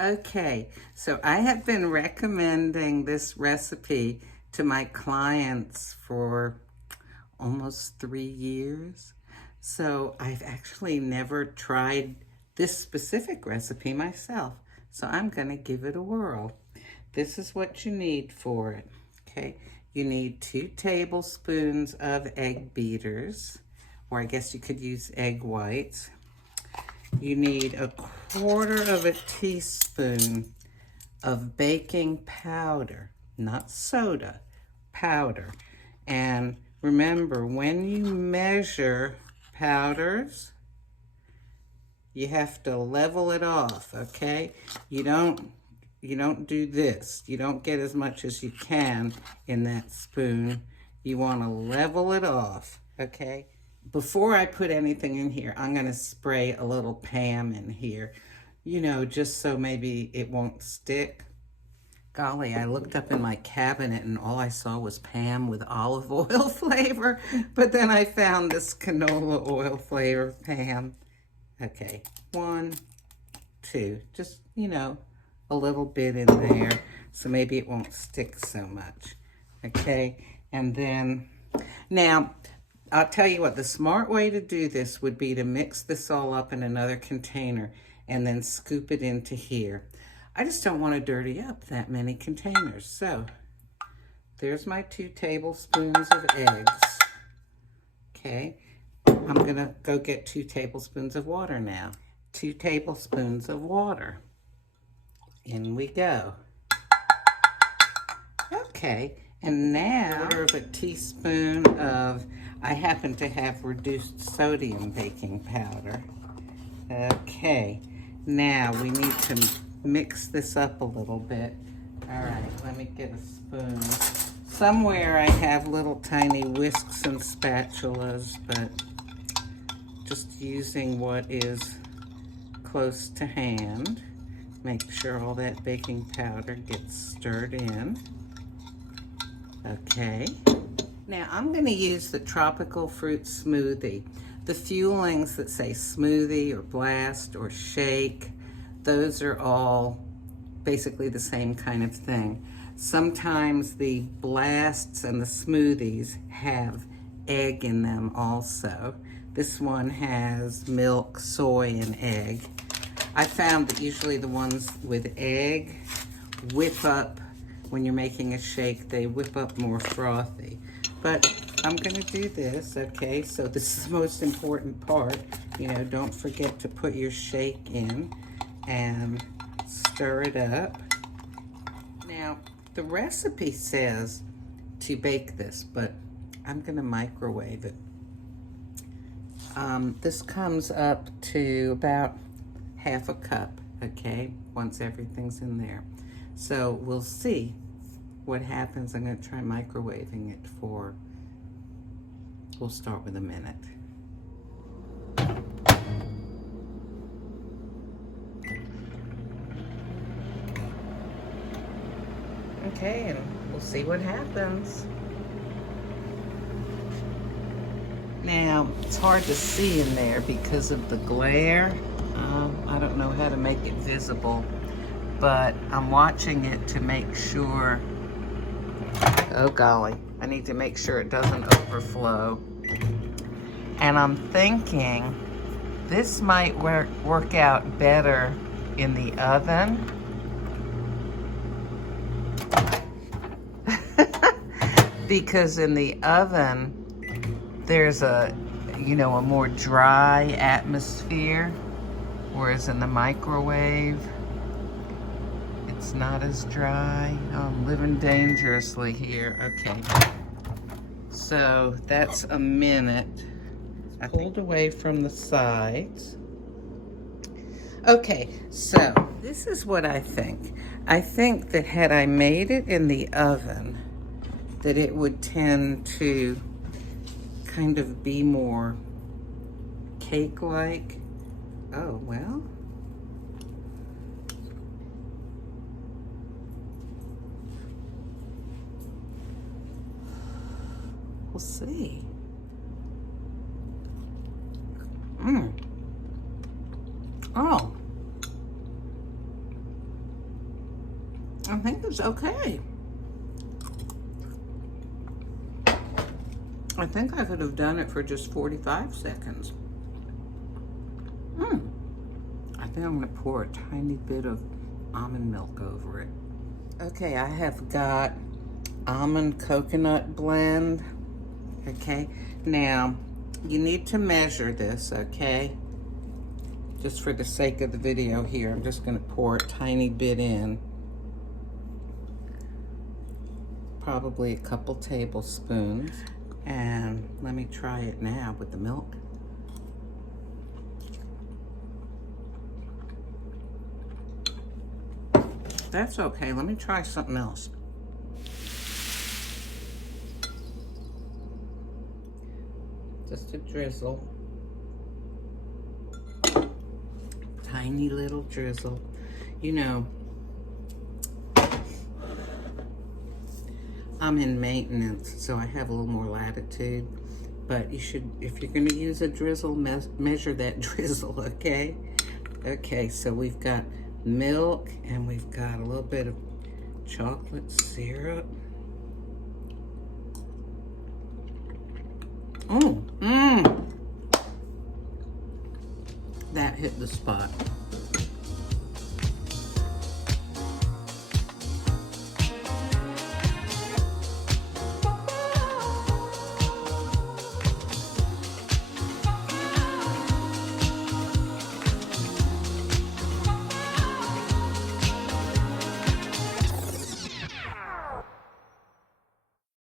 Okay, so I have been recommending this recipe to my clients for almost 3 years. So I've actually never tried this specific recipe myself. So I'm going to give it a whirl. This is what you need for it. Okay, you need 2 tablespoons of egg beaters, or I guess you could use egg whites. You need 1/4 of a teaspoon of baking powder, not soda, powder. And remember, when you measure powders, you have to level it off, okay? You don't do this. You don't get as much as you can in that spoon. You want to level it off, okay? Before I put anything in here, I'm going to spray a little Pam in here, just so maybe it won't stick. Golly, I looked up in my cabinet and all I saw was Pam with olive oil flavor, but then I found this canola oil flavor Pam. Okay, 1, 2, just, a little bit in there, so maybe it won't stick so much. Okay, and then, now, I'll tell you what, the smart way to do this would be to mix this all up in another container and then scoop it into here. I just don't want to dirty up that many containers. So there's my 2 tablespoons of eggs. Okay, I'm going to go get 2 tablespoons of water now. 2 tablespoons of water. In we go. Okay, and now 1/4 of a teaspoon of, I happen to have reduced sodium baking powder. Okay, now we need to mix this up a little bit. All right, let me get a spoon. Somewhere I have little tiny whisks and spatulas, but just using what is close to hand. Make sure all that baking powder gets stirred in. Okay. Now I'm going to use the tropical fruit smoothie. The fuelings that say smoothie or blast or shake, those are all basically the same kind of thing. Sometimes the blasts and the smoothies have egg in them also. This one has milk, soy, and egg. I found that usually the ones with egg whip up, when you're making a shake, they whip up more frothy. But I'm gonna do this, okay? So this is the most important part. Don't forget to put your shake in and stir it up. Now, the recipe says to bake this, but I'm gonna microwave it. This comes up to about 1/2 cup, okay, once everything's in there. So we'll see what happens. I'm going to try microwaving it for, we'll start with a minute. Okay, and we'll see what happens. Now, it's hard to see in there because of the glare. I don't know how to make it visible, but I'm watching it to make sure. Oh golly, I need to make sure it doesn't overflow. And I'm thinking this might work out better in the oven. Because in the oven, there's a more dry atmosphere, whereas in the microwave, it's not as dry. Oh, I'm living dangerously here. Okay, so that's a minute. I pulled away from the sides. Okay, so this is what I think. I think that had I made it in the oven, that it would tend to kind of be more cake-like. Oh, well. We'll see. Oh. I think it's okay. I think I could have done it for just 45 seconds. I think I'm gonna pour a tiny bit of almond milk over it. Okay, I have got almond coconut blend. Okay, now you need to measure this, okay? Just for the sake of the video here, I'm just gonna pour a tiny bit in. Probably a couple tablespoons. And let me try it now with the milk. That's okay, let me try something else. Just a drizzle. Tiny little drizzle. You know, I'm in maintenance, so I have a little more latitude. But you should, if you're gonna use a drizzle, measure that drizzle, okay? Okay, so we've got milk and we've got a little bit of chocolate syrup. Oh, that hit the spot.